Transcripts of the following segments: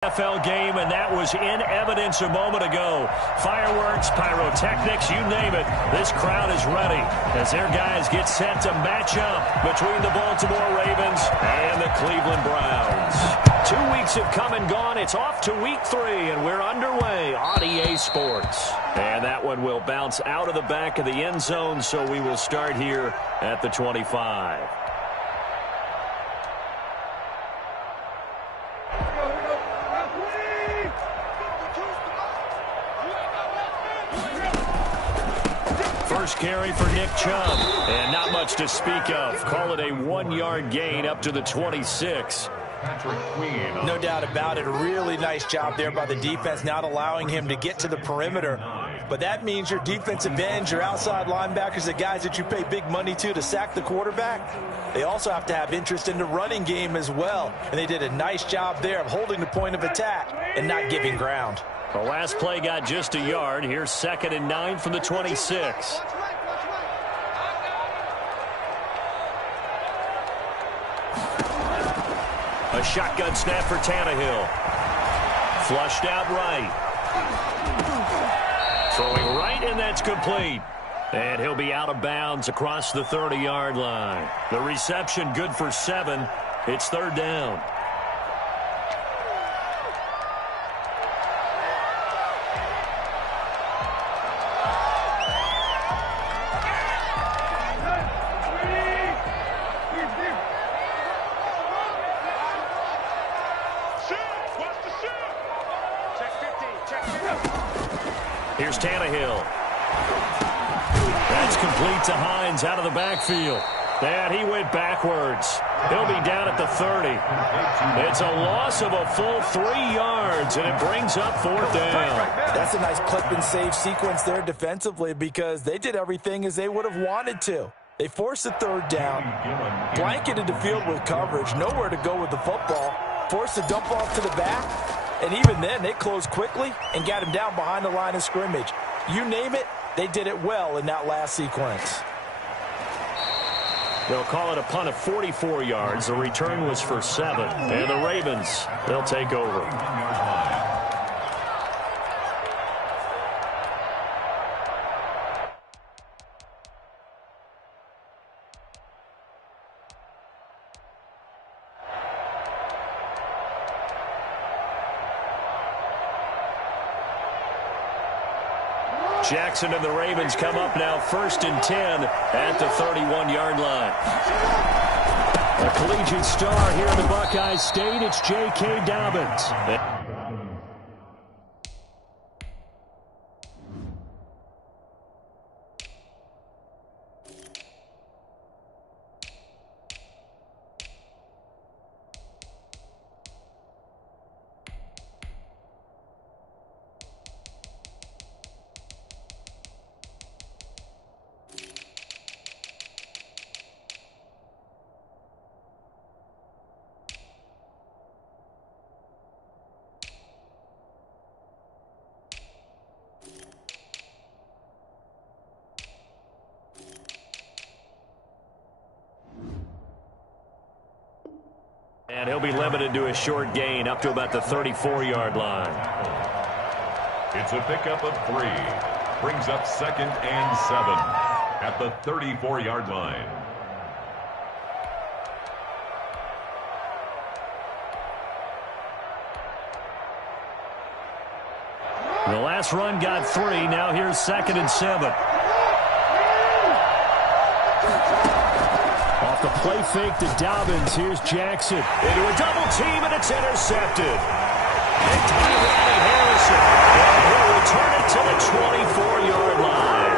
NFL game, and that was in evidence a moment ago. Fireworks, pyrotechnics, you name it. This crowd is ready as their guys get set to match up between the Baltimore Ravens and the Cleveland Browns. 2 weeks have come and gone. It's off to week 3, and we're underway on EA Sports. And that one will bounce out of the back of the end zone, so we will start here at the 25. First carry for Nick Chubb, and not much to speak of. Call it a 1-yard gain up to the 26. No doubt about it. A really nice job there by the defense, not allowing him to get to the perimeter. But that means your defensive ends, your outside linebackers, the guys that you pay big money to sack the quarterback, they also have to have interest in the running game as well. And they did a nice job there of holding the point of attack and not giving ground. The last play got just a yard. Here's 2nd and 9 from the 26. A shotgun snap for Tannehill. Flushed out right. Throwing right, and that's complete. And he'll be out of bounds across the 30-yard line. The reception good for 7. It's 3rd down. Here's Tannehill. That's complete to Hines out of the backfield. And he went backwards. He'll be down at the 30. It's a loss of a full 3 yards, and it brings up 4th down. That's a nice clip and save sequence there defensively because they did everything as they would have wanted to. They forced the 3rd down, blanketed the field with coverage, nowhere to go with the football, forced the dump off to the back, and even then they closed quickly and got him down behind the line of scrimmage. You name it, they did it well in that last sequence. They'll call it a punt of 44 yards. The return was for 7. And the Ravens, they'll take over. Jackson and the Ravens come up now 1st and 10 at the 31-yard line. A collegiate star here in the Buckeye State, it's J.K. Dobbins. And he'll be limited to a short gain up to about the 34-yard line. It's a pickup of 3. Brings up 2nd and 7 at the 34-yard line. The last run got 3. Now here's 2nd and 7. Off the play fake to Dobbins. Here's Jackson. Into a double team, and it's intercepted. Picked by Ronnie Harrison. And he'll return it to the 24-yard line.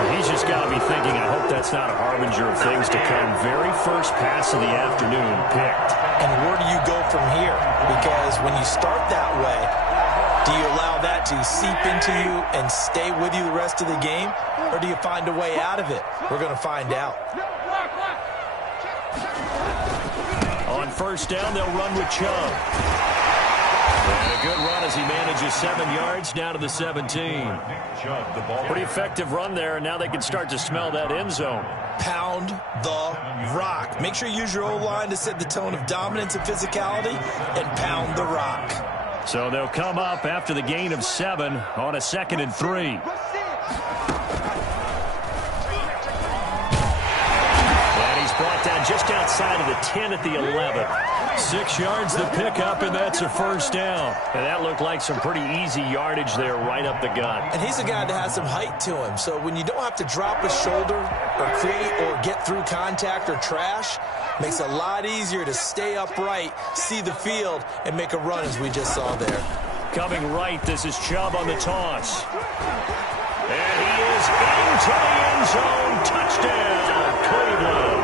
And he's just got to be thinking, I hope that's not a harbinger of things to come. Very first pass of the afternoon picked. And where do you go from here? Because when you start that way, do you allow that to seep into you and stay with you the rest of the game? Or do you find a way out of it? We're going to find out. On 1st down, they'll run with Chubb. And a good run as he manages of 7 yards, now to the 17. Pretty effective run there, and now they can start to smell that end zone. Pound the rock. Make sure you use your O-line to set the tone of dominance and physicality, and pound the rock. So they'll come up after the gain of 7 on a 2nd and 3. Brought down just outside of the 10 at the 11. 6 yards the pickup, and that's a first down. And that looked like some pretty easy yardage there right up the gut. And he's a guy that has some height to him. So when you don't have to drop a shoulder or create or get through contact or trash, makes it a lot easier to stay upright, see the field, and make a run as we just saw there. Coming right, this is Chubb on the toss. And he is into the end zone. Touchdown, Cleveland.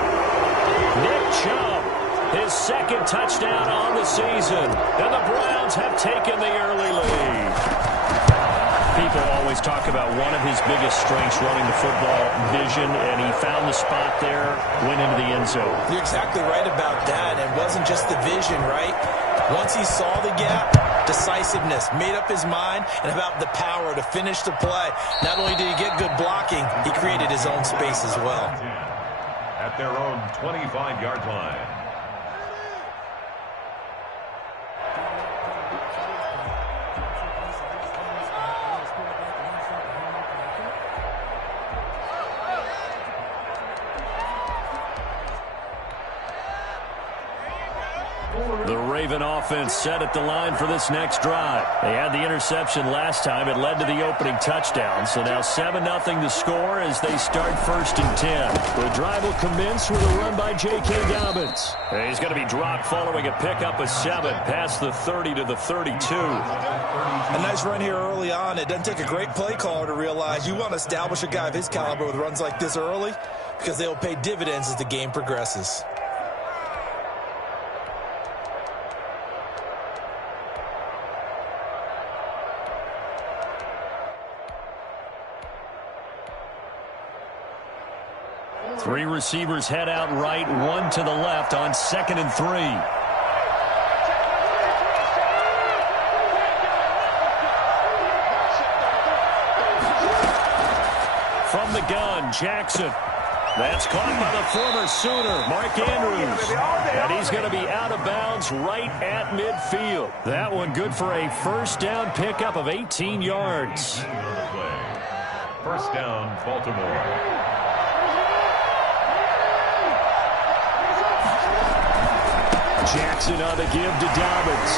Nick Chubb, his 2nd touchdown on the season. And the Browns have taken the early lead. People always talk about one of his biggest strengths running the football, vision, and he found the spot there, went into the end zone. You're exactly right about that. It wasn't just the vision, right? Once he saw the gap, decisiveness, made up his mind, and about the power to finish the play. Not only did he get good blocking, he created his own space as well. At their own 25-yard line. The Raven offense set at the line for this next drive. They had the interception last time. It led to the opening touchdown. So now 7-0 to score as they start 1st and 10. The drive will commence with a run by J.K. Dobbins. He's going to be dropped following a pickup of 7 past the 30 to the 32. A nice run here early on. It doesn't take a great play caller to realize you want to establish a guy of his caliber with runs like this early because they will pay dividends as the game progresses. Three receivers head out right, 1 to the left on 2nd and 3. From the gun, Jackson. That's caught by the former Sooner, Mark Andrews. And he's going to be out of bounds right at midfield. That one good for a first down pickup of 18 yards. First down, Baltimore. Jackson on the give to Dobbins.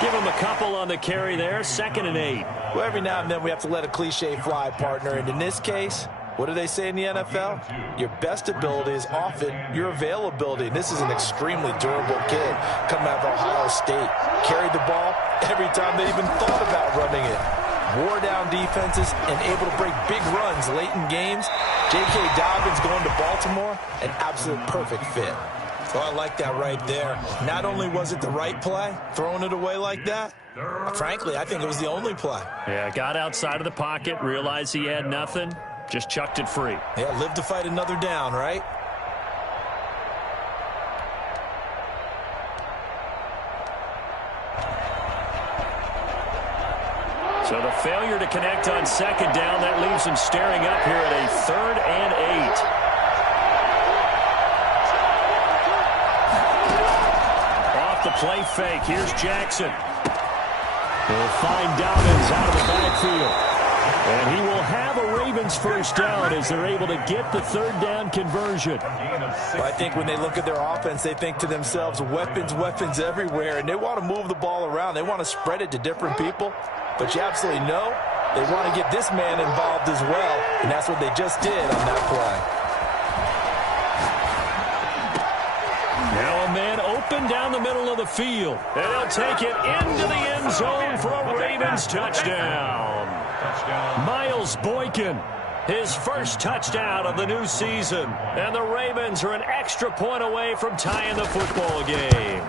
Give him a couple on the carry there. 2nd and 8. Well, every now and then we have to let a cliche fly, partner. And in this case, what do they say in the NFL? Your best ability is often your availability. And this is an extremely durable kid coming out of Ohio State. Carried the ball every time they even thought about running it. Wore down defenses and able to break big runs late in games. J.K. Dobbins going to Baltimore, an absolute perfect fit. So I like that right there. Not only was it the right play, throwing it away like that, frankly, I think it was the only play. Yeah, got outside of the pocket, realized he had nothing, just chucked it free. Yeah, live to fight another down, right? So the failure to connect on 2nd down, that leaves him staring up here at a 3rd and 8. The play fake. Here's Jackson. They'll find Dobbins out of the backfield. And he will have a Ravens first down as they're able to get the 3rd down conversion. Well, I think when they look at their offense, they think to themselves, weapons, weapons everywhere. And they want to move the ball around. They want to spread it to different people. But you absolutely know they want to get this man involved as well. And that's what they just did on that play. Now a man open down the middle of the field. And he'll take it into the end zone for a Ravens touchdown. Miles Boykin, his first touchdown of the new season. And the Ravens are an extra point away from tying the football game.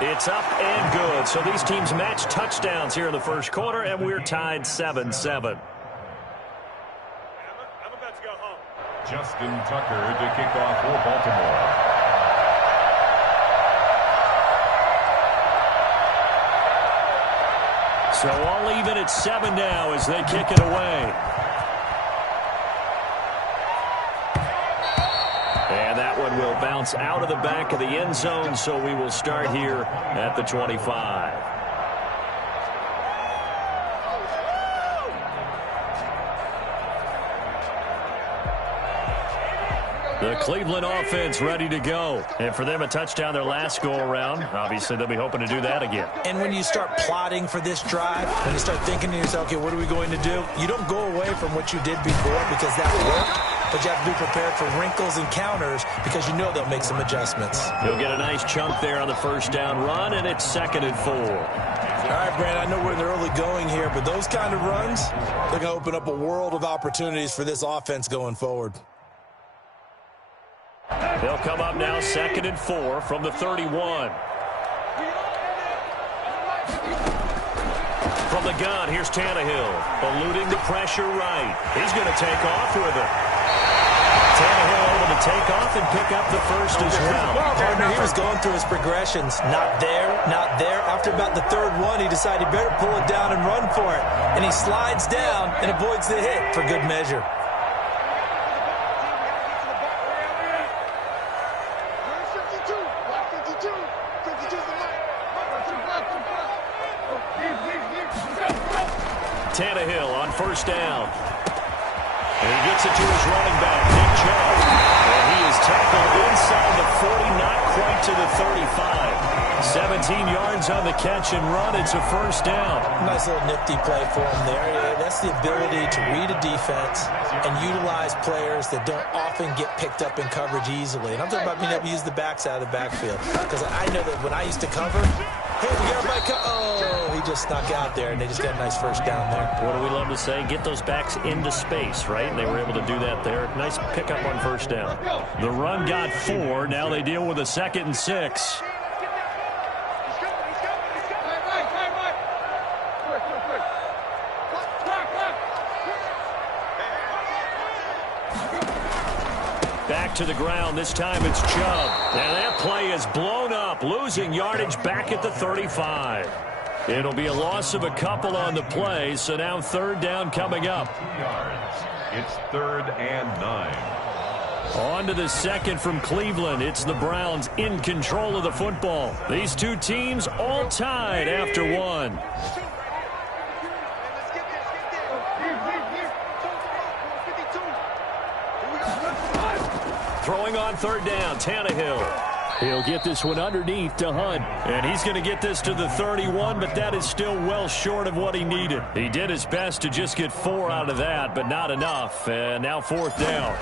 It's up and good. So these teams match touchdowns here in the first quarter, and we're tied 7-7. Justin Tucker to kick off for Baltimore. So all even at 7 now as they kick it away. And that one will bounce out of the back of the end zone, so we will start here at the 25. The Cleveland offense ready to go. And for them, a touchdown their last go-around. Obviously, they'll be hoping to do that again. And when you start plotting for this drive, when you start thinking to yourself, okay, what are we going to do? You don't go away from what you did before because that worked. But you have to be prepared for wrinkles and counters because you know they'll make some adjustments. He'll get a nice chunk there on the first down run, and it's 2nd and 4. All right, Brandon, I know we're in the early going here, but those kind of runs, they're going to open up a world of opportunities for this offense going forward. They'll come up now 2nd and 4 from the 31. From the gun, here's Tannehill, eluding the pressure right. He's going to take off with it. Tannehill able to take off and pick up the first as well. Partner, he was going through his progressions. Not there, not there. After about the 3rd one, he decided he better pull it down and run for it. And he slides down and avoids the hit for good measure. Tannehill on first down. And he gets it to his running back, Nick Chubb. And he is tackled inside the 40, not quite to the 35. 17 yards on the catch and run. It's a first down. Nice little nifty play for him there. That's the ability to read a defense and utilize players that don't often get picked up in coverage easily. And I'm talking about being able to use the backs out of the backfield. Because I know that when I used to cover, hey, we got everybody oh, he just snuck out there, and they just got a nice first down there. What do we love to say? Get those backs into space, right? And they were able to do that there. Nice pickup on first down. The run got 4. Now they deal with a 2nd and 6. Back to the ground. This time it's Chubb. And that play is blown up, losing yardage back at the 35. It'll be a loss of a couple on the play, so now 3rd down coming up. It's 3rd and 9. On to the 2nd from Cleveland. It's the Browns in control of the football. These two teams all tied after 1. Throwing on 3rd down, Tannehill. He'll get this one underneath to Hunt. And he's going to get this to the 31, but that is still well short of what he needed. He did his best to just get 4 out of that, but not enough. And now 4th down.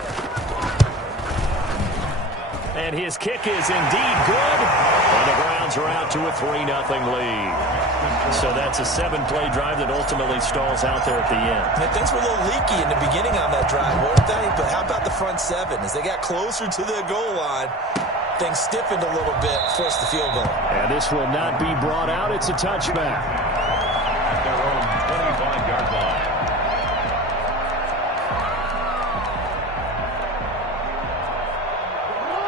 And his kick is indeed good. And the Browns are out to a 3-0 lead. So that's a 7-play drive that ultimately stalls out there at the end. And things were a little leaky in the beginning on that drive, weren't they? But how about the front 7? As they got closer to the goal line, things stiffened a little bit, forced the field goal. And this will not be brought out. It's a touchback. At their own 25-yard line.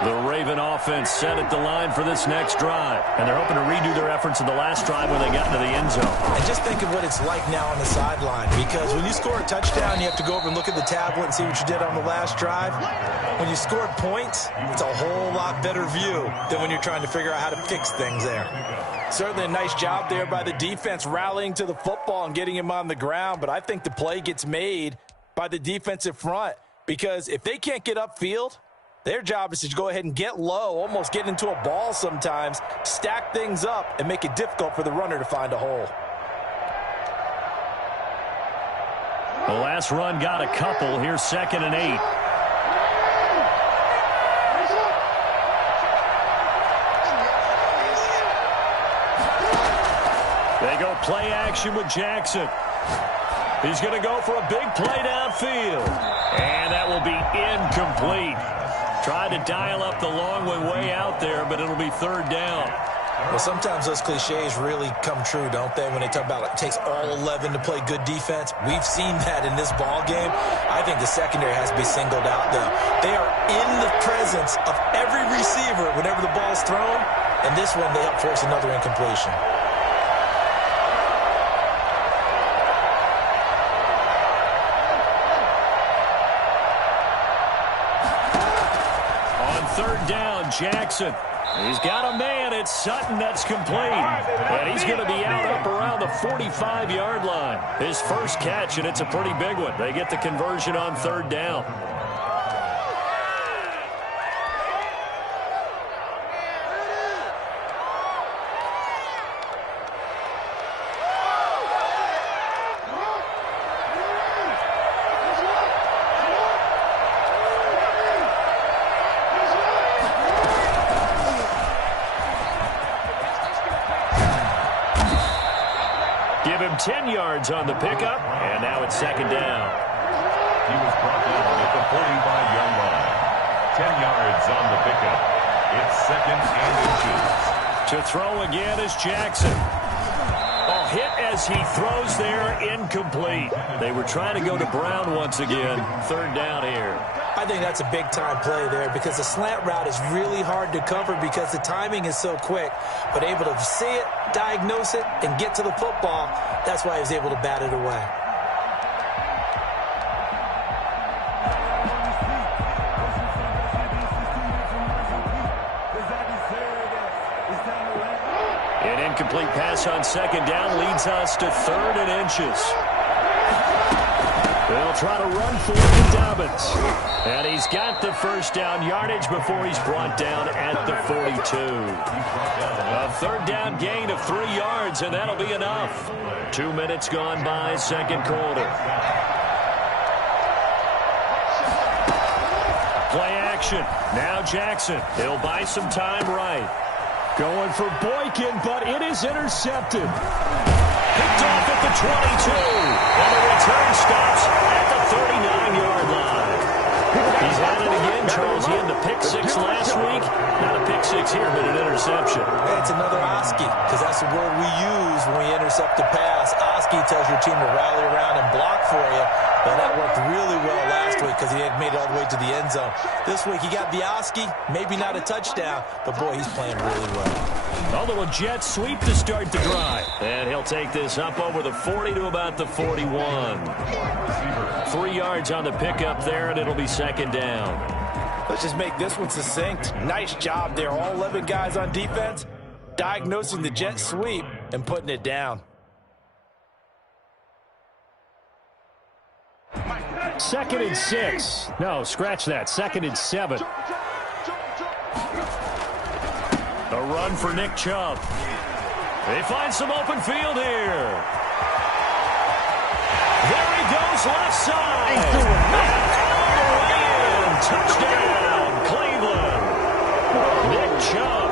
The Raven offense set at the line for this next drive. And they're hoping to redo their efforts in the last drive when they got into the end zone. And just think of what it's like now on the sideline. Because when you score a touchdown, you have to go over and look at the tablet and see what you did on the last drive. When you scored points, it's a whole lot better view than when you're trying to figure out how to fix things there. Certainly a nice job there by the defense rallying to the football and getting him on the ground. But I think the play gets made by the defensive front. Because if they can't get upfield, their job is to go ahead and get low, almost get into a ball sometimes, stack things up, and make it difficult for the runner to find a hole. The last run got a couple. Here's 2nd and 8. They go play action with Jackson. He's going to go for a big play downfield. And that will be incomplete. Tried to dial up the long way out there, but it'll be 3rd down. Well, sometimes those cliches really come true, don't they, when they talk about it takes all 11 to play good defense. We've seen that in this ball game. I think the secondary has to be singled out, though. They are in the presence of every receiver whenever the ball's thrown, and this one they help force another incompletion. Jackson. He's got a man. It's Sutton that's complete. And he's going to be out up around the 45-yard line. His first catch, and it's a pretty big one. They get the conversion on third down. Give him 10 yards on the pickup, and now it's second down. He was brought down at the 45-yard line. 10 yards on the pickup. It's second and inches. To throw again is Jackson. A hit as he throws there, incomplete. They were trying to go to Brown once again. Third down here. I think that's a big-time play there because the slant route is really hard to cover because the timing is so quick. But able to see it, diagnose it, and get to the football, that's why he was able to bat it away. An incomplete pass on second down leads us to third and inches. They'll try to run for it to Dobbins. And he's got the first down yardage before he's brought down at the 42. A third down gain of 3 yards, and that'll be enough. 2 minutes gone by, second quarter. Play action. Now Jackson. He'll buy some time right. Going for Boykin, but it is intercepted. Picked off at the 22. And the return stops at the 39-yard line. He's had it again, Charles. He had the pick six last week. Not a pick six here, but an interception. Hey, it's another Oski, because that's the word we use when we intercept a pass. Oski tells your team to rally around and block for you. But that worked really well last week because he had made it all the way to the end zone. This week he got the Oski, maybe not a touchdown, but boy, he's playing really well. A little jet sweep to start the drive. And he'll take this up over the 40 to about the 41. 3 yards on the pickup there, and it'll be second down. Let's just make this one succinct. Nice job there. All 11 guys on defense, diagnosing the jet sweep and putting it down. Second and 6. No, scratch that. Second and 7. A run for Nick Chubb. They find some open field here. There he goes, left side. And all the way in. Touchdown, Cleveland. Nick Chubb,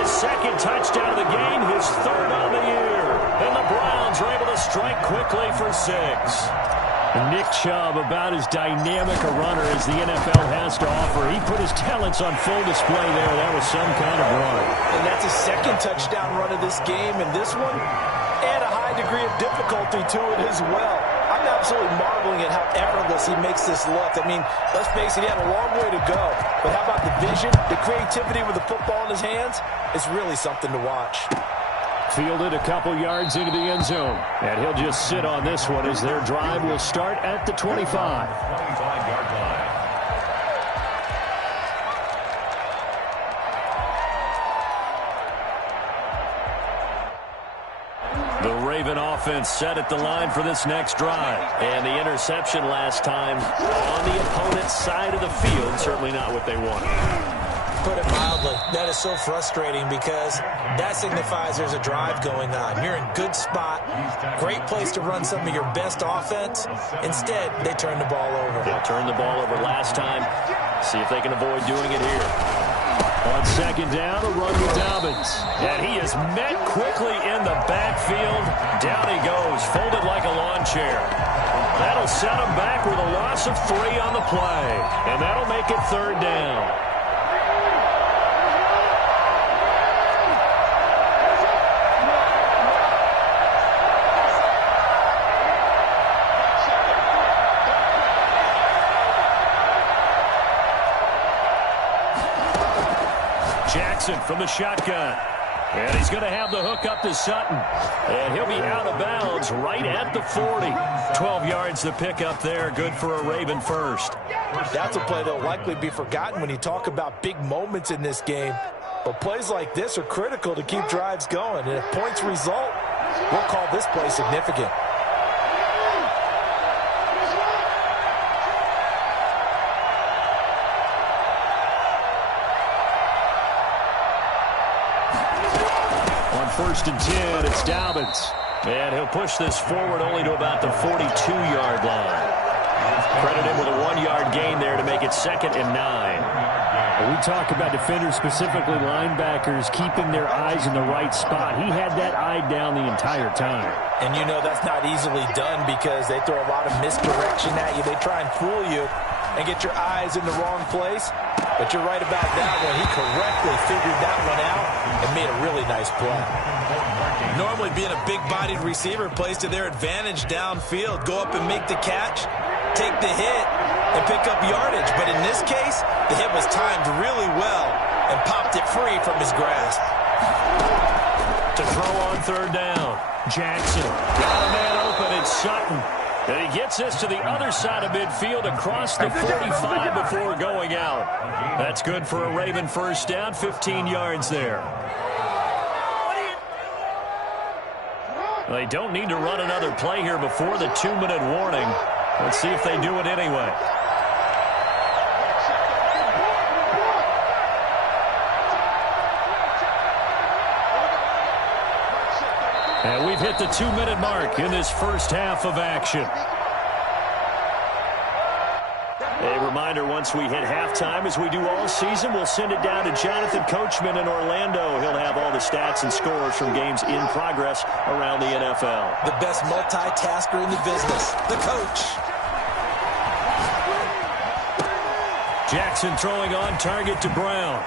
his second touchdown of the game, his third on the year. And the Browns are able to strike quickly for 6. Nick Chubb, about as dynamic a runner as the NFL has to offer. He put his talents on full display there. That was some kind of run. And that's his second touchdown run of this game. And this one, add a high degree of difficulty to it as well. I'm absolutely marveling at how effortless he makes this look. I mean, let's face it, he had a long way to go. But how about the vision, the creativity with the football in his hands? It's really something to watch. Fielded a couple yards into the end zone. And he'll just sit on this one as their drive will start at the 25. 25-yard line. The Raven offense set at the line for this next drive. And the interception last time on the opponent's side of the field. Certainly not what they wanted. Put it mildly, that is so frustrating because that signifies there's a drive going on. You're in good spot, great place to run some of your best offense. Instead, they turn the ball over. They turned the ball over last time. See if they can avoid doing it here. On second down, a run with Dobbins. And he is met quickly in the backfield. Down he goes, folded like a lawn chair. That'll set him back with a loss of 3 on the play. And that'll make it third down. Jackson from the shotgun. And he's going to have the hook up to Sutton. And he'll be out of bounds right at the 40. 12 yards to pick up there. Good for a Raven first. That's a play that will likely be forgotten when you talk about big moments in this game. But plays like this are critical to keep drives going. And if points result, we'll call this play significant. First and 10, it's Dobbins. And he'll push this forward only to about the 42-yard line. Credit him with a 1-yard gain there to make it 2nd and 9. We talk about defenders, specifically linebackers, keeping their eyes in the right spot. He had that eye down the entire time. And you know that's not easily done because they throw a lot of misdirection at you. They try and fool you and get your eyes in the wrong place. But you're right about that one. He correctly figured that one out and made a really nice play. Normally being a big-bodied receiver plays to their advantage downfield. Go up and make the catch, take the hit, and pick up yardage. But in this case, the hit was timed really well and popped it free from his grasp. To throw on 3rd down, Jackson. Got a man open, it's Sutton. And he gets this to the other side of midfield across the 45 before going out. That's good for a Raven first down, 15 yards there. They don't need to run another play here before the 2-minute warning. Let's see if they do it anyway. And we've hit the 2-minute mark in this first half of action. A reminder, once we hit halftime, as we do all season, we'll send it down to Jonathan Coachman in Orlando. He'll have all the stats and scores from games in progress around the NFL. The best multitasker in the business, the coach. Jackson throwing on target to Brown.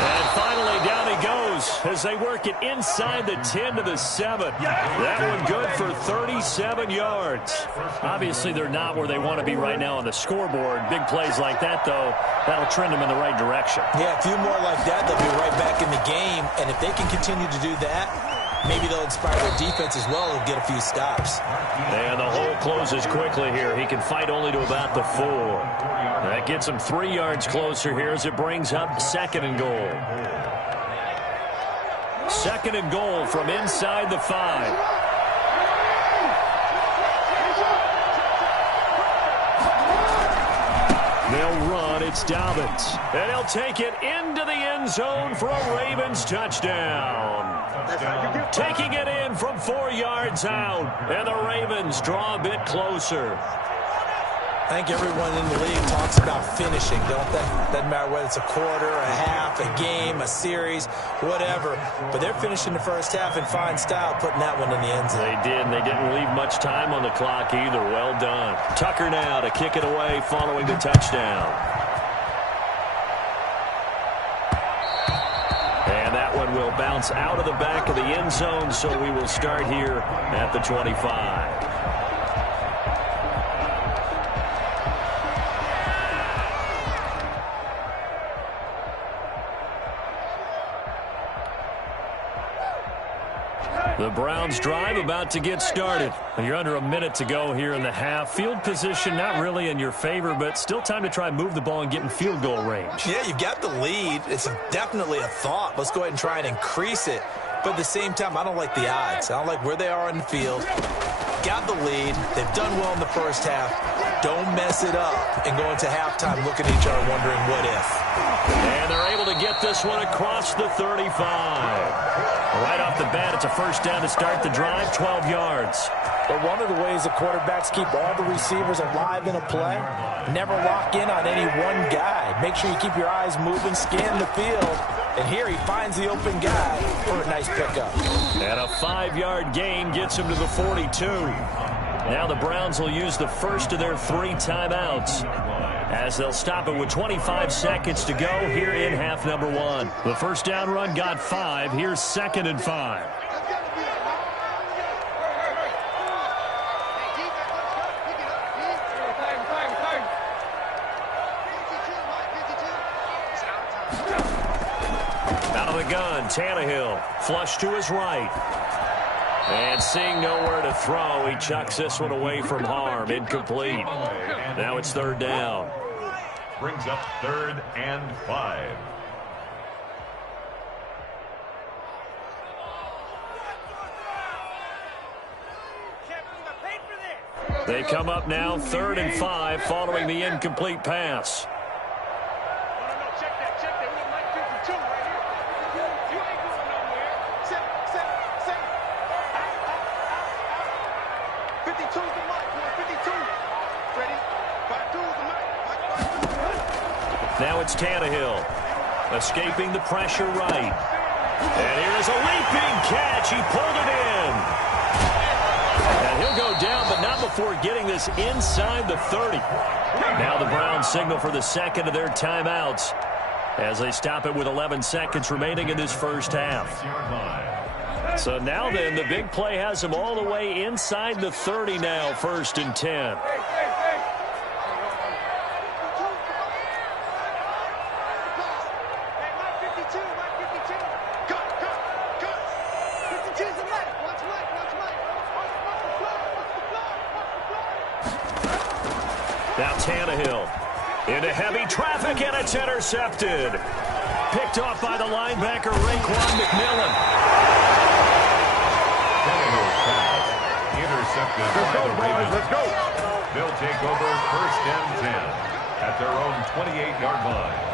And finally, down he goes as they work it inside the 10 to the 7. That one good for 37 yards. Obviously, they're not where they want to be right now on the scoreboard. Big plays like that, though, that'll trend them in the right direction. Yeah, a few more like that, they'll be right back in the game. And if they can continue to do that, maybe they'll inspire their defense as well and get a few stops. And the hole closes quickly here. He can fight only to about the 4. That gets him 3 yards closer here as it brings up 2nd and goal. 2nd and goal from inside the 5. They'll run. It's Dobbins. And he'll take it into the end zone for a Ravens touchdown. Taking it in from 4 yards out. And the Ravens draw a bit closer. I think everyone in the league talks about finishing, don't they? Doesn't matter whether it's a quarter, a half, a game, a series, whatever. But they're finishing the first half in fine style, putting that one in the end zone. They did, and they didn't leave much time on the clock either. Well done. Tucker now to kick it away following the touchdown. And that one will bounce out of the back of the end zone, so we will start here at the 25. The Browns drive about to get started. You're under a minute to go here in the half. Field position not really in your favor, but still time to try and move the ball and get in field goal range. Yeah, you've got the lead. It's definitely a thought. Let's go ahead and try and increase it. But at the same time, I don't like the odds. I don't like where they are on the field. Got the lead. They've done well in the first half. Don't mess it up and go into halftime looking at each other wondering what if. And they're able to get this one across the 35. Right off the bat, it's a first down to start the drive, 12 yards. But one of the ways the quarterbacks keep all the receivers alive in a play, never lock in on any one guy. Make sure you keep your eyes moving, scan the field. And here he finds the open guy for a nice pickup. And a 5-yard gain gets him to the 42. Now the Browns will use the first of their 3 timeouts, as they'll stop it with 25 seconds to go here in half number 1. The first down run got 5. Here's 2nd and 5. Out of the gun, Tannehill. Flush to his right. And seeing nowhere to throw, he chucks this one away from harm. Incomplete. Now it's third down. Brings up 3rd and 5. They come up now 3rd and 5 following the incomplete pass. Now it's Tannehill, escaping the pressure right. And here's a leaping catch. He pulled it in. And he'll go down, but not before getting this inside the 30. Now the Browns signal for the second of their timeouts as they stop it with 11 seconds remaining in this first half. So now then, the big play has them all the way inside the 30 now, 1st and 10. Now Tannehill into heavy traffic, and it's intercepted. Picked off by the linebacker, Raekwon McMillan. Tannehill's pass intercepted by the Ravens. Let's go. They'll take over 1st and 10 at their own 28-yard line.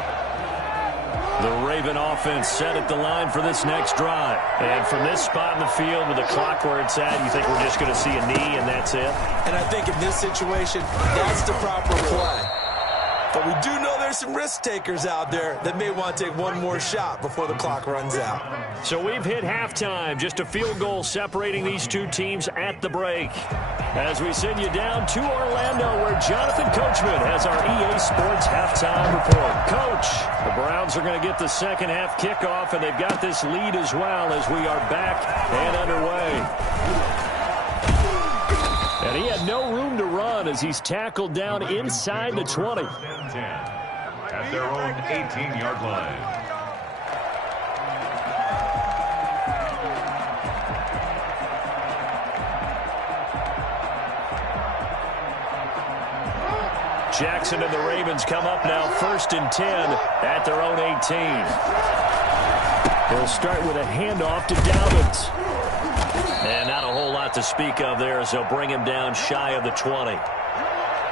The Raven offense set at the line for this next drive. And from this spot in the field with the clock where it's at, you think we're just going to see a knee and that's it? And I think in this situation, that's the proper play. But we do know there's some risk takers out there that may want to take one more shot before the clock runs out. So we've hit halftime. Just a field goal separating these two teams at the break. As we send you down to Orlando, where Jonathan Coachman has our EA Sports halftime report. Coach, the Browns are going to get the second half kickoff, and they've got this lead as well as we are back and underway. And he had no room to run as he's tackled down inside the 20. At their own 18-yard line. Jackson and the Ravens come up now 1st and 10 at their own 18. They'll start with a handoff to Dobbins. And not a whole lot to speak of there as they'll bring him down shy of the 20.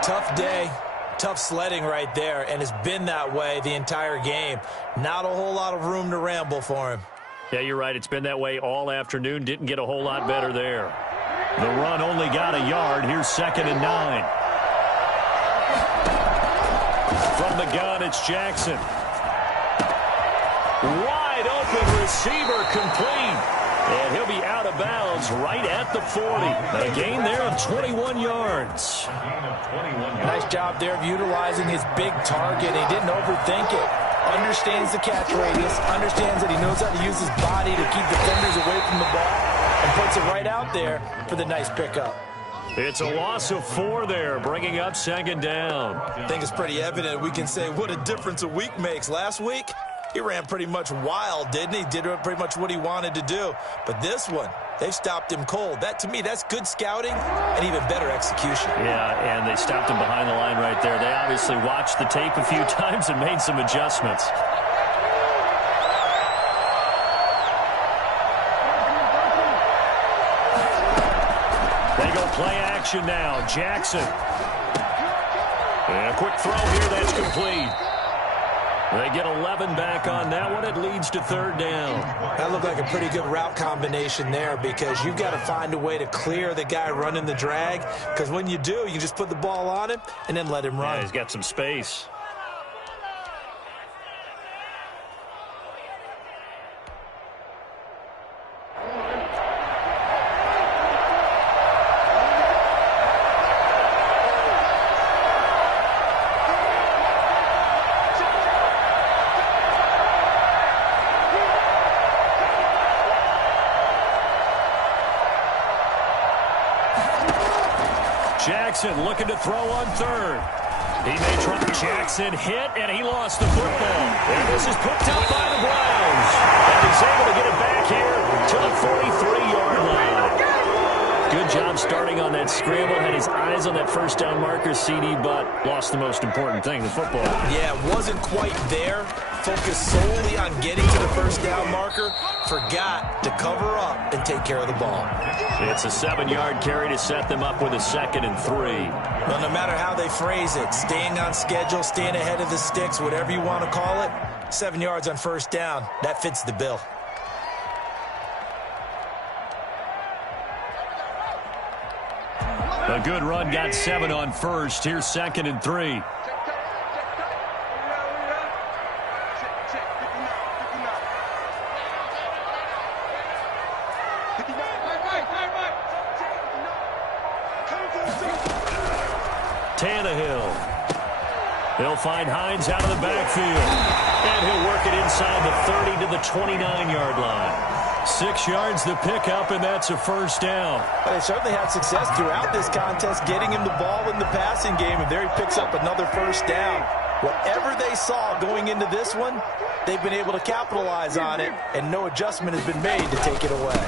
Tough day, tough sledding right there, and it's been that way the entire game. Not a whole lot of room to ramble for him. Yeah, you're right. It's been that way all afternoon. Didn't get a whole lot better there. The run only got a yard. Here's 2nd and 9. From the gun, it's Jackson. Wide open receiver complete. And he'll be out of bounds right at the 40. A gain there of 21 yards. Nice job there of utilizing his big target. He didn't overthink it. Understands the catch radius. Understands that he knows how to use his body to keep defenders away from the ball. And puts it right out there for the nice pickup. It's a loss of 4 there, bringing up 2nd down. I think it's pretty evident. We can say what a difference a week makes. Last week, he ran pretty much wild, didn't he? Did pretty much what he wanted to do. But this one, they've stopped him cold. That, to me, that's good scouting and even better execution. Yeah, and they stopped him behind the line right there. They obviously watched the tape a few times and made some adjustments. They go play action now. Jackson. And a quick throw here. That's complete. They get 11 back on that one. It leads to 3rd down. That looked like a pretty good route combination there because you've got to find a way to clear the guy running the drag. Because when you do, you just put the ball on him and then let him run. Yeah, he's got some space. Jackson looking to throw on 3rd. He may try. Jackson hit, and he lost the football. And this is picked up by the Browns. And he's able to get it back here to the 43-yard line. Good job starting on that scramble. Had his eyes on that first down marker, CD, but lost the most important thing, the football. Yeah, wasn't quite there. Focused solely on getting to the first down marker. Forgot to cover up and take care of the ball. It's a 7-yard carry to set them up with a 2nd and 3. Well, no matter how they phrase it, staying on schedule, staying ahead of the sticks, whatever you want to call it, 7 yards on first down, that fits the bill. A good run got 7 on first. Here's 2nd and 3. Tannehill. He'll find Hines out of the backfield. And he'll work it inside the 30 to the 29-yard line. 6 yards the pickup, and that's a first down. But they certainly had success throughout this contest, getting him the ball in the passing game, and there he picks up another first down. Whatever they saw going into this one, they've been able to capitalize on it, and no adjustment has been made to take it away.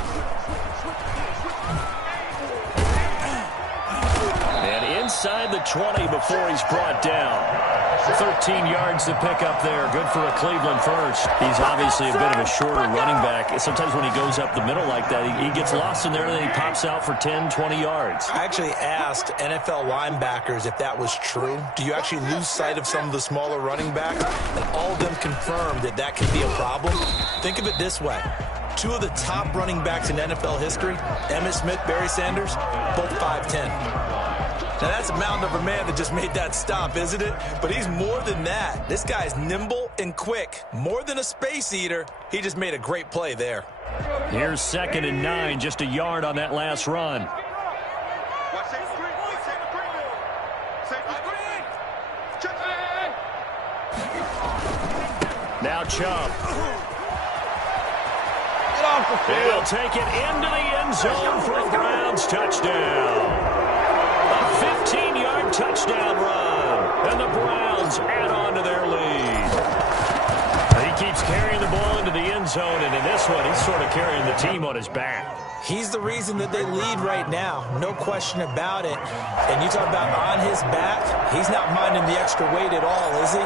And inside the 20 before he's brought down. 13 yards to pick up there. Good for a Cleveland first. He's obviously a bit of a shorter running back. Sometimes when he goes up the middle like that, he gets lost in there, and then he pops out for 10, 20 yards. I actually asked NFL linebackers if that was true. Do you actually lose sight of some of the smaller running backs? And all of them confirmed that that could be a problem. Think of it this way. 2 of the top running backs in NFL history, Emmitt Smith, Barry Sanders, both 5'10". Now, that's a mountain of a man that just made that stop, isn't it? But he's more than that. This guy's nimble and quick. More than a space eater, he just made a great play there. Here's 2nd and 9, just a yard on that last run. Now Chubb. He'll take it into the end zone for a Browns touchdown. A 15-yard touchdown run, and the Browns add on to their lead. He keeps carrying the ball into the end zone, and in this one, he's sort of carrying the team on his back. He's the reason that they lead right now, no question about it. And you talk about on his back, he's not minding the extra weight at all, is he?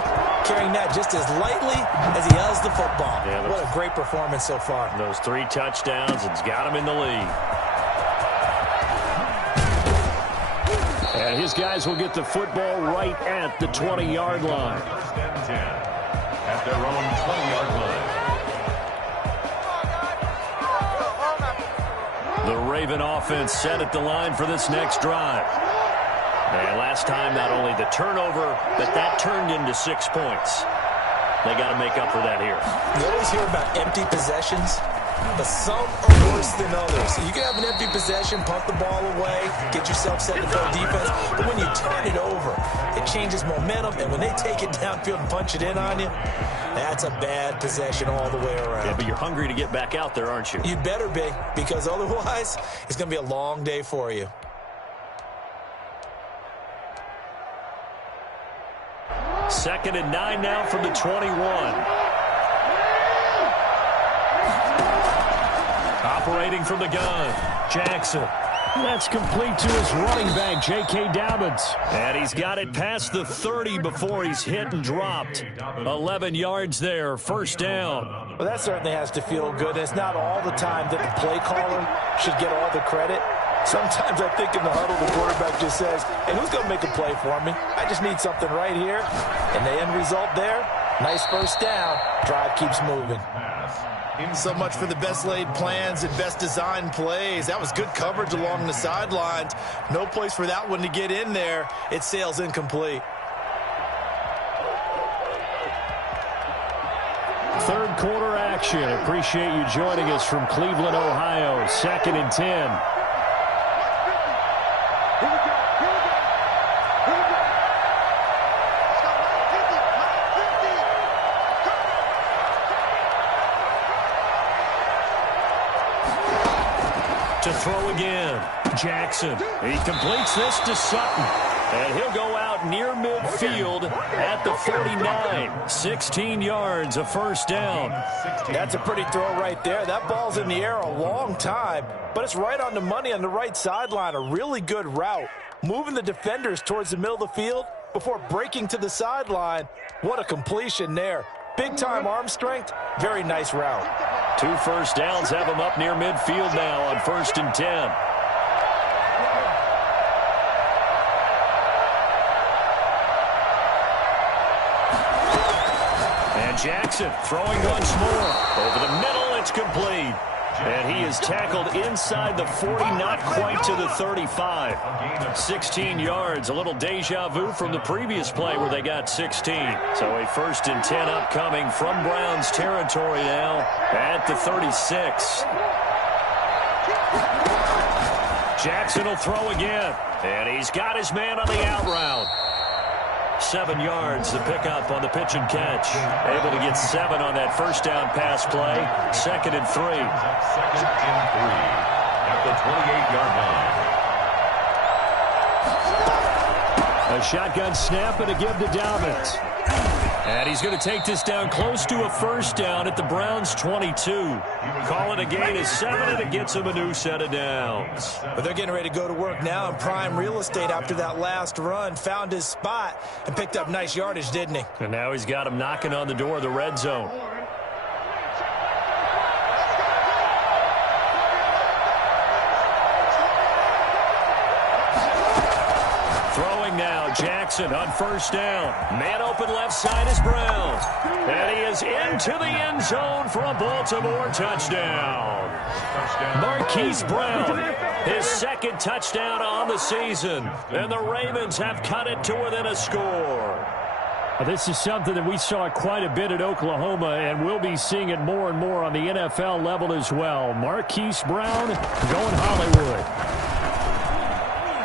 Carrying that just as lightly as he has the football. Yeah, what a great performance so far. Those 3 touchdowns, it's got him in the lead. And his guys will get the football right at the 20-yard line. First and 10 at their own 20-yard line. The Raven offense set at the line for this next drive. And last time, not only the turnover, but that turned into 6 points. They got to make up for that here. You always hear about empty possessions, but some are worse than others. You can have an empty possession, punt the ball away, get yourself set to throw defense, but when you turn it over, it changes momentum, and when they take it downfield and punch it in on you, that's a bad possession all the way around. Yeah, but you're hungry to get back out there, aren't you? You'd better be, because otherwise, it's going to be a long day for you. Second and 9 now from the 21. Operating from the gun, Jackson. That's complete to his running back, J.K. Dobbins. And he's got it past the 30 before he's hit and dropped. 11 yards there, first down. Well, that certainly has to feel good. It's not all the time that the play caller should get all the credit. Sometimes I think in the huddle, the quarterback just says, hey, who's going to make a play for me? I just need something right here. And the end result there, nice first down. Drive keeps moving. So much for the best laid plans and best designed plays. That was good coverage along the sidelines. No place for that one to get in there. It sails incomplete. Third quarter action. Appreciate you joining us from Cleveland, Ohio. 2nd and 10. To throw again, Jackson. He completes this to Sutton. And he'll go out near midfield at the 49. 16 yards, a first down. That's a pretty throw right there. That ball's in the air a long time, but it's right on the money on the right sideline. A really good route. Moving the defenders towards the middle of the field before breaking to the sideline. What a completion there. Big-time arm strength. Very nice route. 2 first downs have him up near midfield now on 1st and 10. And Jackson throwing once more. Over the middle, it's complete. And he is tackled inside the 40, not quite to the 35. 16 yards, a little deja vu from the previous play where they got 16. So a 1st and 10 upcoming from Browns territory now at the 36. Jackson will throw again. And he's got his man on the out route. 7 yards, the pickup on the pitch and catch. Able to get 7 on that first down pass play. 2nd and 3. 2nd and 3 at the 28-yard line. A shotgun snap and a give to Dobbins. And he's going to take this down close to a first down at the Browns' 22. Call it a gain of 7, and it gets him a new set of downs. But they're getting ready to go to work now in prime real estate after that last run. Found his spot and picked up nice yardage, didn't he? And now he's got him knocking on the door of the red zone. Throwing now, Jackson on first down. Man open left side is Brown. And he is into the end zone for a Baltimore touchdown. Marquise Brown, his 2nd touchdown on the season. And the Ravens have cut it to within a score. This is something that we saw quite a bit at Oklahoma, and we'll be seeing it more and more on the NFL level as well. Marquise Brown going Hollywood.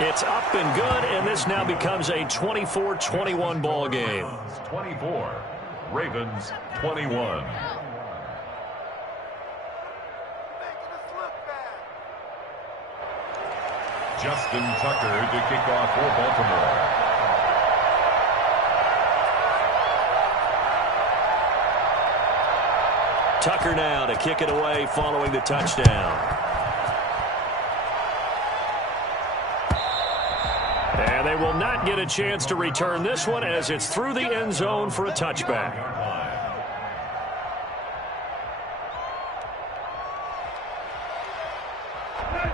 It's up and good, and this now becomes a 24-21 ball game. 24, Ravens 21. Justin Tucker to kick off for Baltimore. Tucker now to kick it away following the touchdown. And they will not get a chance to return this one as it's through the end zone for a touchback.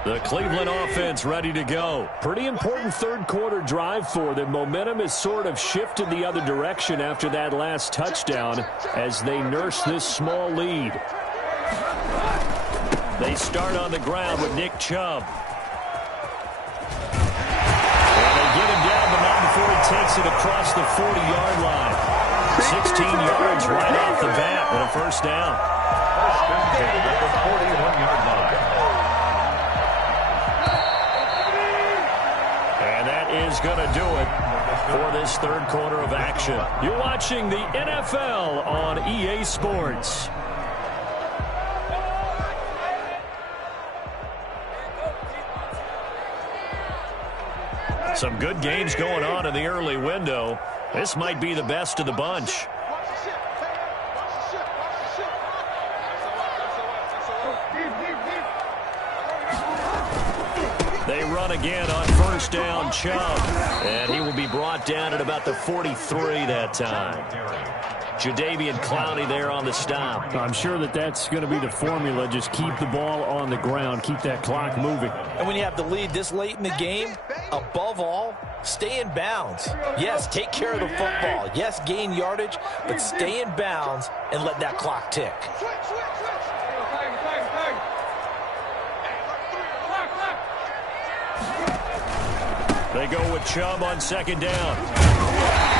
The Cleveland offense ready to go. Pretty important 3rd quarter drive for them. Momentum has sort of shifted the other direction after that last touchdown as they nurse this small lead. They start on the ground with Nick Chubb. Get him down, but not before he takes it across the 40-yard line. 16 yards right off the bat and a first down. First and 10 at the 41-yard line. And that is going to do it for this 3rd quarter of action. You're watching the NFL on EA Sports. Some good games going on in the early window. This might be the best of the bunch. They run again on first down, Chubb. And he will be brought down at about the 43 that time. Jadeveon Clowney there on the stop. I'm sure that that's going to be the formula. Just keep the ball on the ground. Keep that clock moving. And when you have the lead this late in the game, above all, stay in bounds. Yes, take care of the football. Yes, gain yardage, but stay in bounds and let that clock tick. They go with Chubb on 2nd down.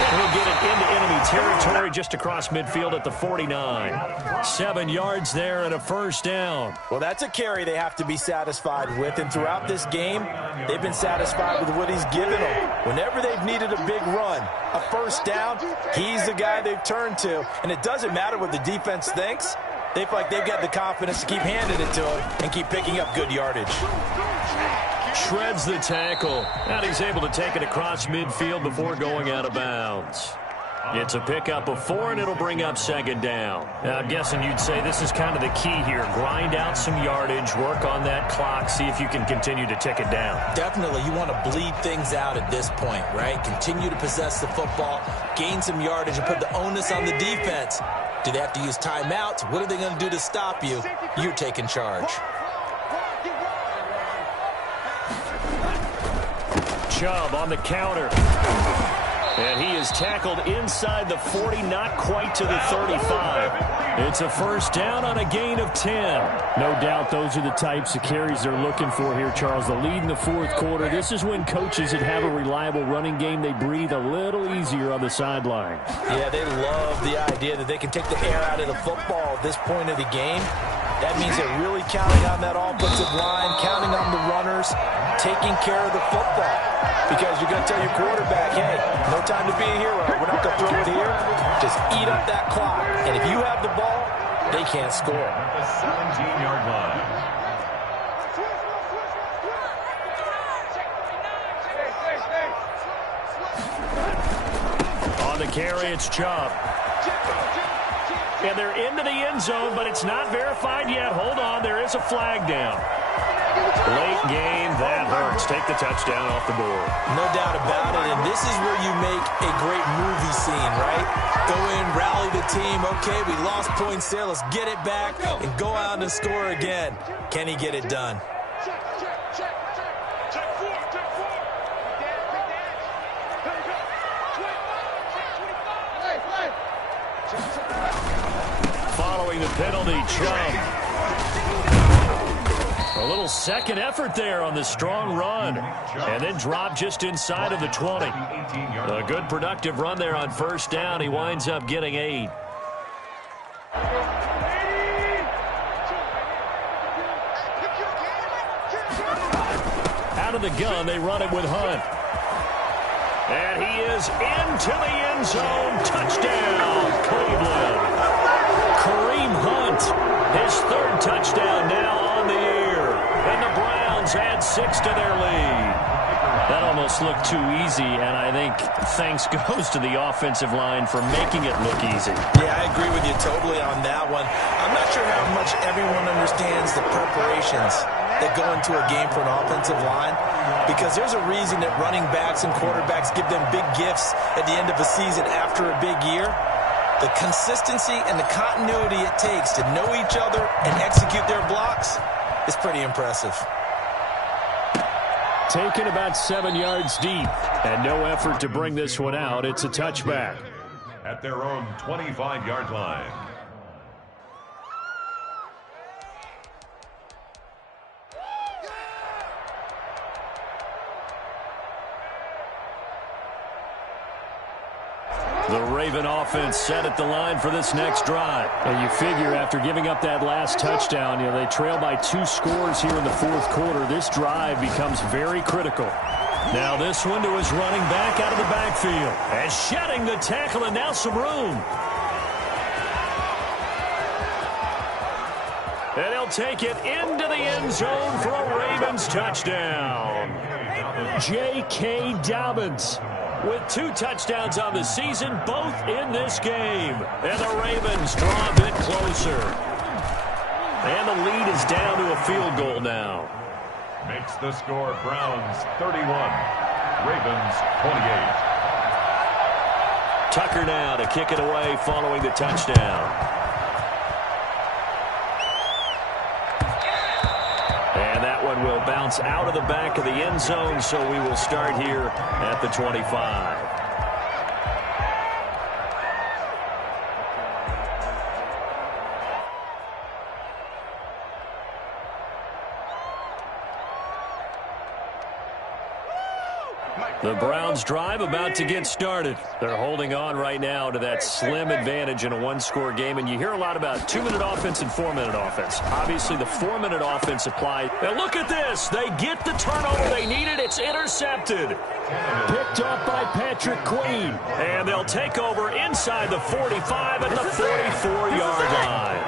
And he'll get it into enemy territory just across midfield at the 49. 7 yards there and a first down. Well, that's a carry they have to be satisfied with. And throughout this game, they've been satisfied with what he's given them. Whenever they've needed a big run, a first down, he's the guy they've turned to. And it doesn't matter what the defense thinks. They feel like they've got the confidence to keep handing it to him and keep picking up good yardage. Shreds the tackle. And he's able to take it across midfield before going out of bounds. It's a pickup of 4, and it'll bring up second down. Now, I'm guessing you'd say this is kind of the key here. Grind out some yardage, work on that clock, see if you can continue to tick it down. Definitely, you want to bleed things out at this point, right? Continue to possess the football, gain some yardage, and put the onus on the defense. Do they have to use timeouts? What are they going to do to stop you? You're taking charge. Chubb on the counter. And he is tackled inside the 40, not quite to the 35. It's a first down on a gain of 10. No doubt those are the types of carries they're looking for here, Charles. The lead in the fourth quarter. This is when coaches that have a reliable running game, they breathe a little easier on the sideline. Yeah, they love the idea that they can take the air out of the football at this point of the game. That means they're really counting on that offensive line, counting on the runners, taking care of the football. Because you're going to tell your quarterback, hey, no time to be a hero. We're not going to throw it here. Just eat up that clock. And if you have the ball, they can't score. At the 17-yard line. On the carry, it's Chubb. And they're into the end zone, but it's not verified yet. Hold on, there is a flag down. Late game, that hurts. Take the touchdown off the board. No doubt about it, and this is where you make a great movie scene, right? Go in, rally the team. Okay, we lost points there. Let's get it back and go out and score again. Can he get it done? Following the penalty, Chubb. A little second effort there on the strong run. And then drop just inside of the 20. A good productive run there on first down. He winds up getting 8. Out of the gun, they run it with Hunt. And he is into the end zone. Touchdown, Cleveland. Kareem Hunt, his 3rd touchdown now on the year. And the Browns add 6 to their lead. That almost looked too easy, and I think thanks goes to the offensive line for making it look easy. Yeah, I agree with you totally on that one. I'm not sure how much everyone understands the preparations that go into a game for an offensive line, because there's a reason that running backs and quarterbacks give them big gifts at the end of a season after a big year. The consistency and the continuity it takes to know each other and execute their blocks is pretty impressive. Taken about 7 yards deep, and no effort to bring this one out. It's a touchback. At their own 25-yard line. The Raven offense set at the line for this next drive. And you figure after giving up that last touchdown, they trail by 2 scores here in the fourth quarter. This drive becomes very critical. Now this one to his running back out of the backfield. And shedding the tackle, and now some room. And he'll take it into the end zone for a Ravens touchdown. J.K. Dobbins with 2 touchdowns on the season, both in this game. And the Ravens draw a bit closer. And the lead is down to a field goal now. Makes the score Browns 31, Ravens 28. Tucker now to kick it away following the touchdown. And that one will bounce out of the back of the end zone, so we will start here at the 25. The Browns drive about to get started. They're holding on right now to that slim advantage in a one-score game, and you hear a lot about 2-minute offense and 4-minute offense. Obviously, the 4-minute offense applied. And look at this. They get the turnover they needed. It's intercepted. Picked up by Patrick Queen. And they'll take over inside the 45 at the 44-yard line.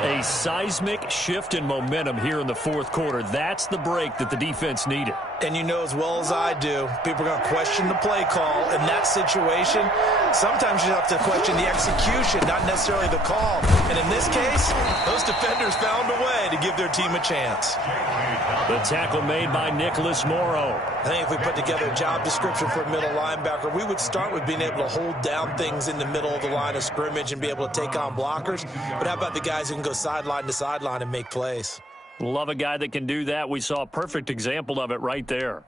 A seismic shift in momentum here in the fourth quarter. That's the break that the defense needed. And you know as well as I do, people are going to question the play call. In that situation, sometimes you have to question the execution, not necessarily the call. And in this case, those defenders found a way to give their team a chance. The tackle made by Nicholas Morrow. I think if we put together a job description for a middle linebacker, we would start with being able to hold down things in the middle of the line of scrimmage and be able to take on blockers. But how about the guys who can go sideline to sideline and make plays? Love a guy that can do that. We saw a perfect example of it right there.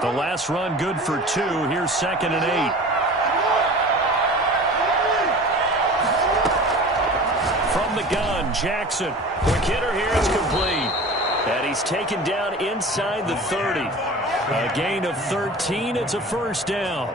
The last run good for 2. Here's 2nd and 8. From the gun, Jackson. Quick hitter here. It's complete. And he's taken down inside the 30. A gain of 13. It's a first down.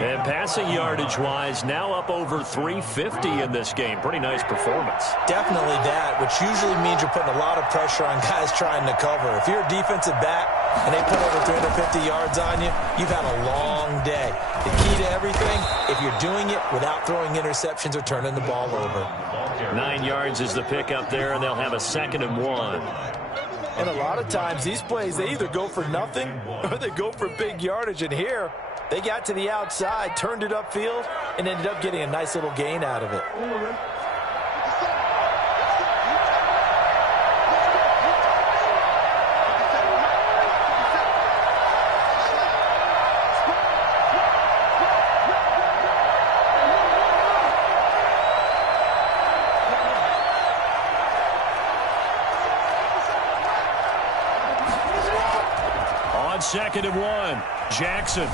And passing yardage-wise, now up over 350 in this game. Pretty nice performance. Definitely that, which usually means you're putting a lot of pressure on guys trying to cover. If you're a defensive back and they put over 350 yards on you, you've had a long day. The key to everything, if you're doing it without throwing interceptions or turning the ball over. 9 yards is the pickup there, and they'll have a 2nd and 1. And a lot of times, these plays, they either go for nothing or they go for big yardage. And here, they got to the outside, turned it upfield, and ended up getting a nice little gain out of it. On 2nd and 1, Jackson.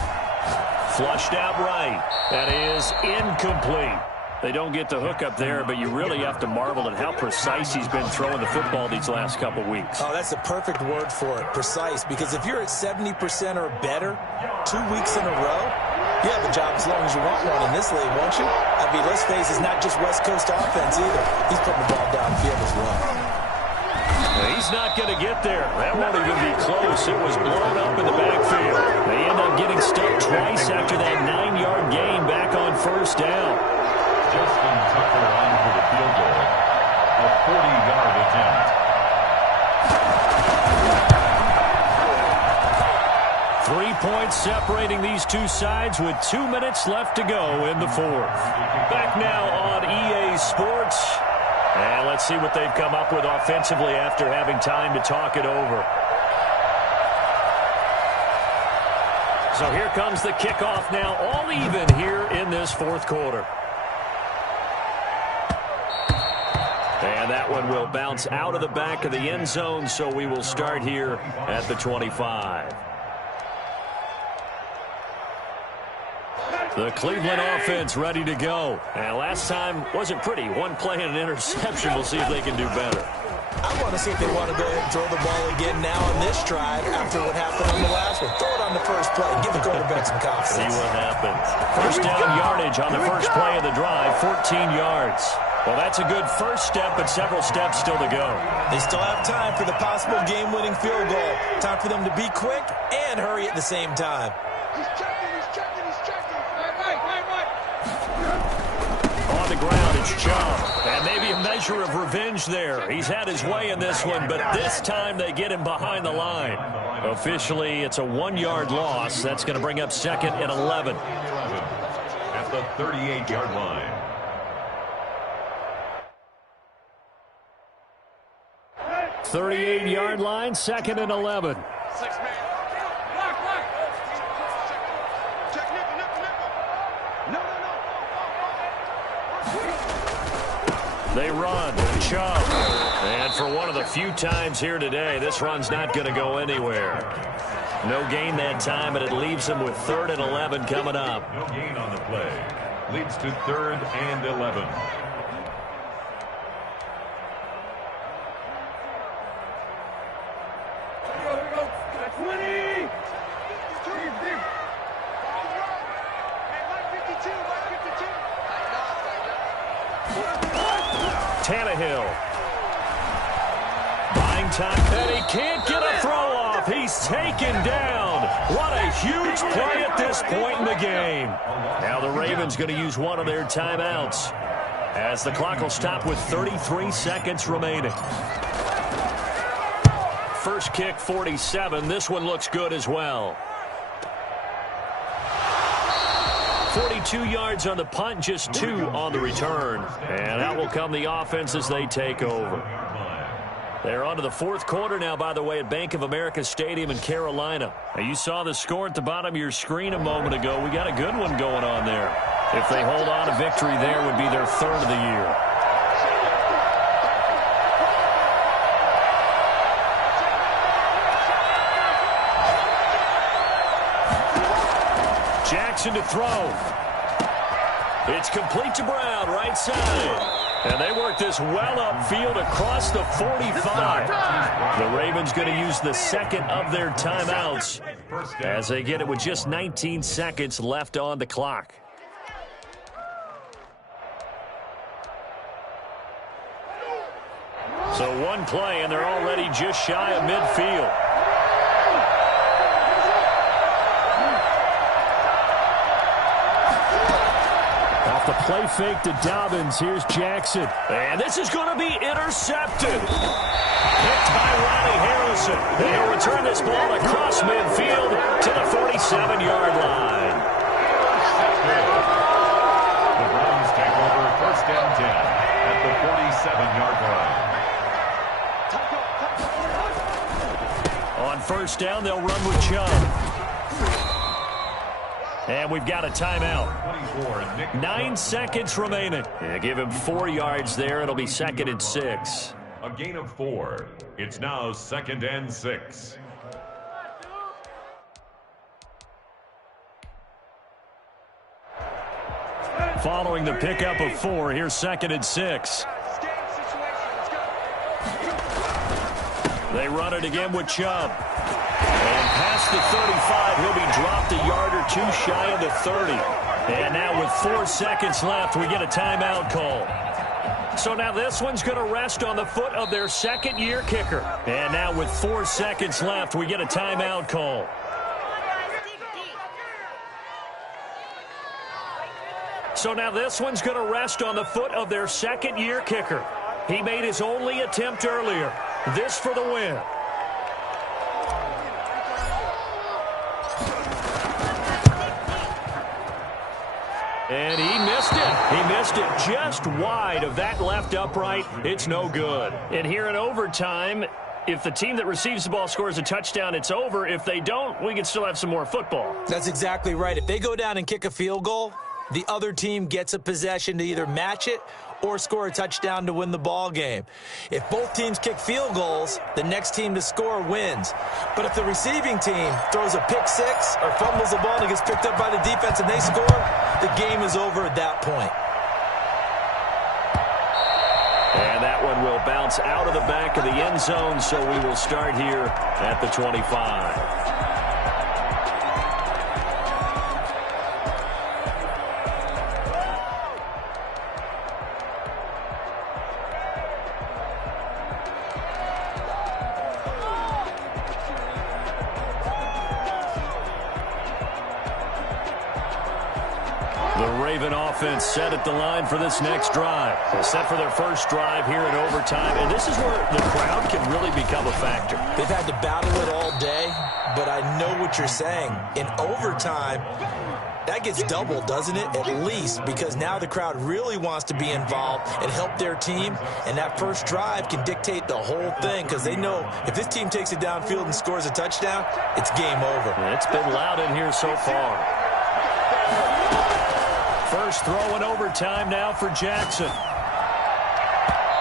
Flushed out right. That is incomplete. They don't get the hook up there, but you really have to marvel at how precise he's been throwing the football these last couple weeks. Oh, that's the perfect word for it, precise, because if you're at 70% or better 2 weeks in a row, you have a job as long as you want one in this league, won't you? I mean, let's face it, it's not just West Coast offense either. He's putting the ball downfield as well. He's not going to get there. That won't even be close. It was blown up in the backfield. They end up getting stuck twice after that 9-yard gain back on first down. Justin Tucker on for the field goal. A 40-yard attempt. 3 points separating these two sides with 2 minutes left to go in the fourth. Back now on EA Sports. And let's see what they've come up with offensively after having time to talk it over. So here comes the kickoff now, all even here in this fourth quarter. And that one will bounce out of the back of the end zone, so we will start here at the 25. The Cleveland offense ready to go. And last time wasn't pretty. One play and an interception. We'll see if they can do better. I want to see if they want to go ahead and throw the ball again now on this drive after what happened on the last one. Throw it on the first play. Give the quarterback some confidence. See what happens. First down yardage on the first play of the drive, 14 yards. Well, that's a good first step, but several steps still to go. They still have time for the possible game-winning field goal. Time for them to be quick and hurry at the same time. He's checking. On the ground, it's Chubb. And maybe a measure of revenge there. He's had his way in this one, but this time they get him behind the line. Officially, it's a 1-yard loss. That's going to bring up 2nd and 11. At the 38-yard line. .38-yard line, 2nd and 11. They run. Chubb. And for one of the few times here today, this run's not going to go anywhere. No gain that time, but it leaves them with 3rd and 11 coming up. No gain on the play. Leads to 3rd and 11. Tannehill. Buying time, and he can't get a throw off. He's taken down. What a huge play at this point in the game. Now the Ravens going to use one of their timeouts, as the clock will stop with 33 seconds remaining. First kick, 47. This one looks good as well. 42 yards on the punt, just 2 on the return. And out will come the offense as they take over. They're on to the fourth quarter now, by the way, at Bank of America Stadium in Carolina. Now, you saw the score at the bottom of your screen a moment ago. We got a good one going on there. If they hold on to victory there, would be their third of the year. Jackson to throw. It's complete to Brown, right side. And they work this well upfield across the 45. The Ravens going to use the second of their timeouts as they get it with just 19 seconds left on the clock. So one play, and they're already just shy of midfield. The play fake to Dobbins. Here's Jackson. And this is going to be intercepted. Picked by Ronnie Harrison. And he'll return this ball across midfield to the 47-yard line. The Browns take over first and 10 at the 47-yard line. On first down, they'll run with Chubb. And we've got a timeout. 9 seconds remaining. Yeah, give him 4 yards there. It'll be 2nd and 6. A gain of 4. It's now 2nd and 6. Following the pickup of 4, here's 2nd and 6. They run it again with Chubb. And past the 35, he'll be dropped a yard or 2 shy of the 30. And now with 4 seconds left, we get a timeout call. So now this one's going to rest on the foot of their second-year kicker. And now with 4 seconds left, we get a timeout call. So now this one's going to rest on the foot of their second-year kicker. He made his only attempt earlier. This for the win. And he missed it. He missed it just wide of that left upright. It's no good. And here in overtime, if the team that receives the ball scores a touchdown, it's over. If they don't, we can still have some more football. That's exactly right. If they go down and kick a field goal, the other team gets a possession to either match it or score a touchdown to win the ball game. If both teams kick field goals, the next team to score wins. But if the receiving team throws a pick six or fumbles the ball and it gets picked up by the defense and they score, the game is over at that point. And that one will bounce out of the back of the end zone, so we will start here at the 25. Offense set at the line for this next drive. They're set for their first drive here in overtime, and this is where the crowd can really become a factor. They've had to battle it all day, but I know what you're saying. In overtime, that gets doubled, doesn't it? At least, because now the crowd really wants to be involved and help their team, and that first drive can dictate the whole thing because they know if this team takes it downfield and scores a touchdown, it's game over. It's been loud in here so far. First throw in overtime now for Jackson.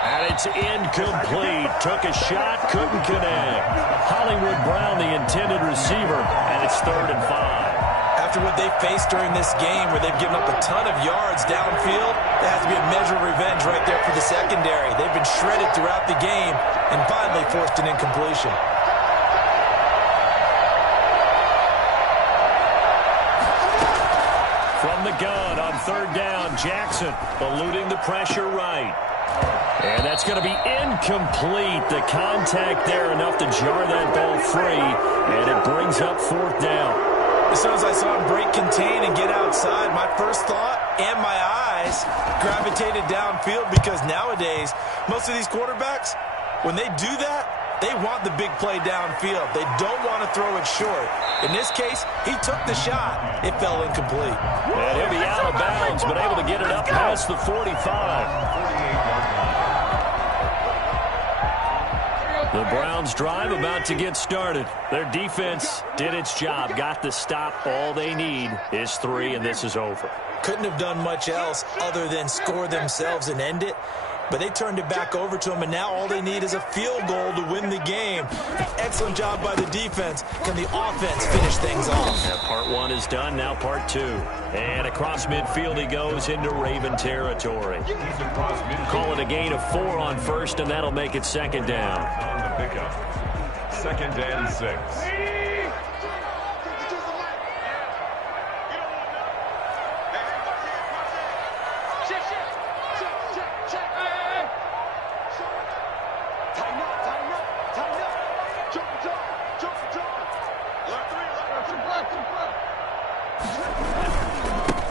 And it's incomplete. Took a shot, couldn't connect. Hollywood Brown, the intended receiver, and it's 3rd and 5. After what they faced during this game where they've given up a ton of yards downfield, there has to be a measure of revenge right there for the secondary. They've been shredded throughout the game and finally forced an incompletion. From the gun on 3rd down, Jackson eluding the pressure right. And that's going to be incomplete. The contact there enough to jar that ball free, and it brings up fourth down. As soon as I saw him break contain and get outside, my first thought and my eyes gravitated downfield, because nowadays, most of these quarterbacks, when they do that, they want the big play downfield. They don't want to throw it short. In this case, he took the shot. It fell incomplete. And he'll be out of bounds, but able to get it up past the 45. The Browns drive about to get started. Their defense did its job, got the stop. All they need is 3, and this is over. Couldn't have done much else other than score themselves and end it. But they turned it back over to him, and now all they need is a field goal to win the game. Excellent job by the defense. Can the offense finish things off? Now part 1 is done, now part 2. And across midfield he goes into Raven territory. Call it a gain of 4 on first, and that'll make it second down. On the pickup, 2nd and 6.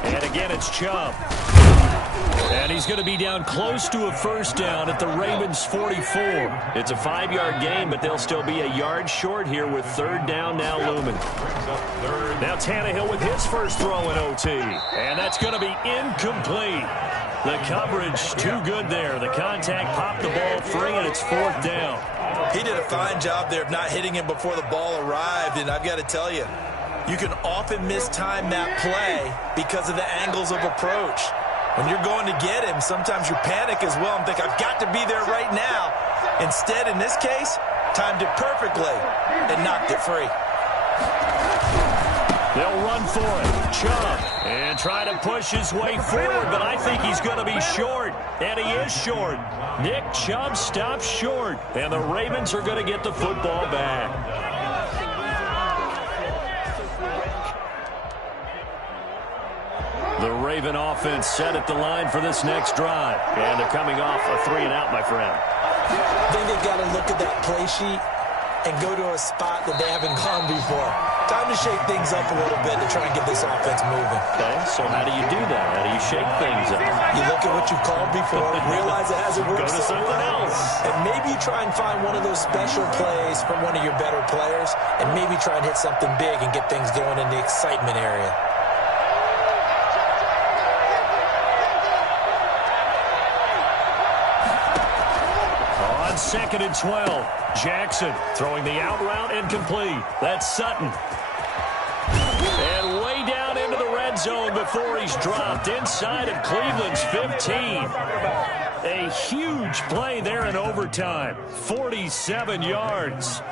And again, it's Chubb. And he's going to be down close to a first down at the Ravens' 44. It's a 5-yard gain, but they'll still be a yard short here with third down now looming. Now Tannehill with his first throw in OT. And that's going to be incomplete. The coverage too good there. The contact popped the ball free, and it's fourth down. He did a fine job there of not hitting him before the ball arrived, and I've got to tell you, you can often mistime that play because of the angles of approach. When you're going to get him, sometimes you panic as well and think, I've got to be there right now. Instead, in this case, timed it perfectly and knocked it free. They'll run for it. Chubb, and try to push his way forward, but I think he's going to be short, and he is short. Nick Chubb stops short, and the Ravens are going to get the football back. The Raven offense set at the line for this next drive. And they're coming off a 3-and-out, my friend. I think they've got to look at that play sheet and go to a spot that they haven't gone before. Time to shake things up a little bit to try and get this offense moving. Okay, so how do you do that? How do you shake things up? You look at what you've called before, realize it hasn't worked Go to something else. and maybe you try and find one of those special plays from one of your better players, and maybe try and hit something big and get things going in the excitement area. On 2nd and 12, Jackson throwing the out route incomplete. That's Sutton. And way down into the red zone before he's dropped inside of Cleveland's 15. A huge play there in overtime. 47 yards.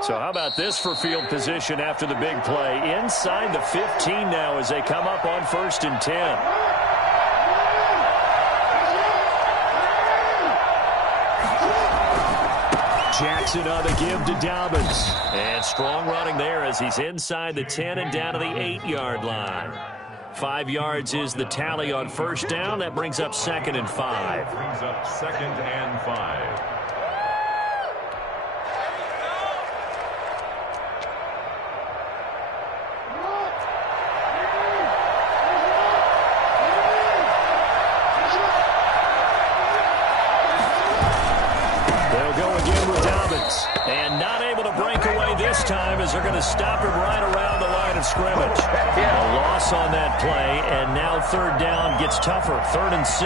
So how about this for field position after the big play? Inside the 15 now as they come up on 1st and 10. Jackson on the give to Dobbins. And strong running there as he's inside the 10 and down to the 8-yard line. 5 yards is the tally on first down. That brings up 2nd and 5. Brings up 2nd and 5. And not able to break away this time as they're going to stop him right around the line of scrimmage. A loss on that play, and now third down gets tougher. 3rd and 6.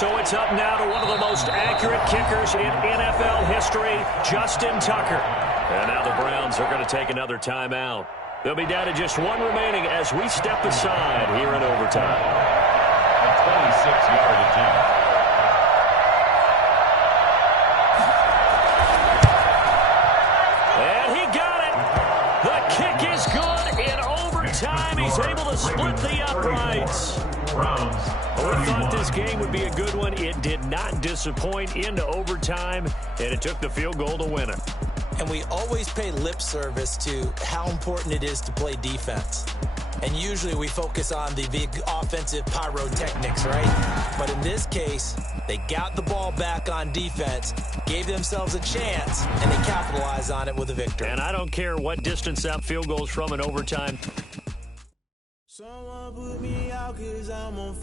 So it's up now to one of the most accurate kickers in NFL history, Justin Tucker. And now the Browns are going to take another timeout. They'll be down to just one remaining as we step aside here in overtime. A 26-yard attempt. He's able to split the uprights. We thought this game would be a good one. It did not disappoint into overtime, and it took the field goal to win it. And we always pay lip service to how important it is to play defense. And usually we focus on the big offensive pyrotechnics, right? But in this case, they got the ball back on defense, gave themselves a chance, and they capitalized on it with a victory. And I don't care what distance that field goes from in overtime. Someone put me out 'cause I'm on fire.